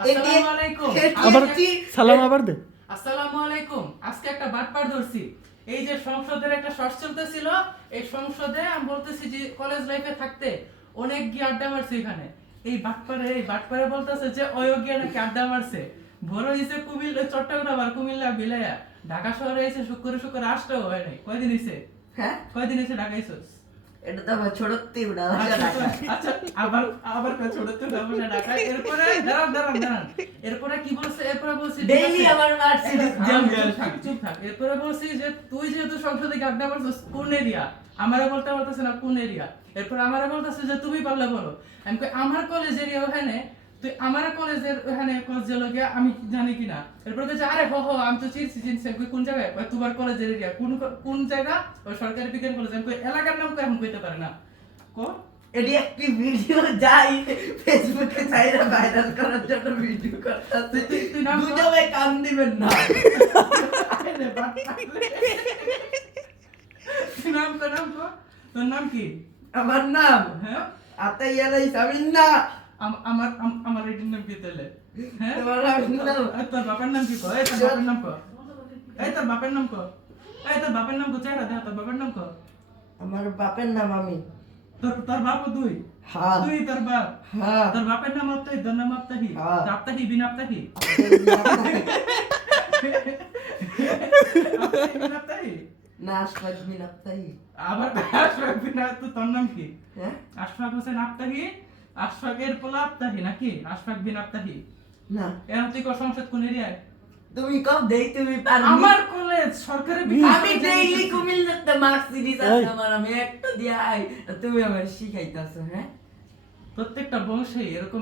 আসসালামু আলাইকুম। আবার সালাম আবার দে। আসসালামু আলাইকুম। আজকে একটা বাটপার ধরছি। এই যে সংসদের একটা শর্ট চলতেছিল, এই সংসদে আমি বলতেছি যে কলেজ লাইফে থাকতে অনেক গিয়ে আড্ডা মারছি এখানে। এই বাটপারে বলতেছে যে ওই গিয়ে নাকি আড্ডা মারছে। বড় হইছে কুমিল্লা, চট্টগ্রাম আর কুমিল্লা বিলায়া। ঢাকা শহরে এসে শুক্র আসতেও হয় নাই। কয়দিন হইছে? হ্যাঁ কয়দিন হইছে ঢাকা আইছস? এটা তো আমার ছোটতে উড়া আচ্ছা আবার আবার ছোট ছোট ভাষা ঢাকায়। এরপরে দাঁড়ান এরপরে কি বলছে? এরপরে বলছি ঠিক ডেইলি আছে। আমার মার্সিডিজ চুপ থাক। এরপরে বলছি যে তুই যেহেতু সংসদে আড্ডা মারছিস কোন এরিয়া, আমারে বলতে বলতেছে না কোন এরিয়া। এরপর আমারে বলতেছে যে তুমি পারলে বলো। আমি কই আমার কলেজ এরিয়া ওখানে, তুই আমার কলেজের ওখানে কলেজ লগে আমি জানি কিনা। এরপর বলছে আরে হো আমি তো চিনছি কই কোন জায়গায়? কই তোমার কলেজের এরিয়া কোন জায়গা? ওই সরকারি বিজ্ঞান কলেজ। আমি কই এলাকার নাম কই এখন কইতে পারে না। কো এটি একটি ভিডিও যাই ফেসবুকে চাইরা ভাইরাল করার জন্য ভিডিও করতেছে তুই নাম কর। গুজবে কান দিবেন না নাম কর। তোর নাম কি? আমার নাম হ্যাঁ আতাইয়ালাই সামিন্না আমার এটির নাম কি তাহলে? হ্যাঁ তোমার নাম তোর বাবার নাম কি? কো এই তোর বাবার নাম কো। এই তোর বাবার নাম কো। এই তোর বাবার নাম কো। চেহারা দেখ তোর বাবার নাম কো। আমার বাপের নাম আমি তোর বাপ তুই? হ্যাঁ তুই তোর বাপ? হ্যাঁ তোর বাপের নাম আপ্তাহি, তোর নাম আপ্তাহি? হ্যাঁ। আপ্তাহি বিন আপ্তাহি? আপ্তাহি? না আশফাক বিন আফতাহি আবার আশফাক বিন তোর নাম কি? হ্যাঁ আশফাক হোসেন আপ্তাহি, আশফাকের পোলা আপ্তাহি নাকি? আশফাক বিন আপ্তাহি। না এখন তুই কর সংসদ কোন এরিয়ায়? তুমি কব দেই তুমি পারবি আমার কলেজ সরকারি আমি ডেইলি কুমিল্লাতে মার্সিডিজ আছে আমার আমি একটা দিয়া আই তুমি আমার শিখাইতাছো হ্যাঁ প্রত্যেকটা বংশে এরকম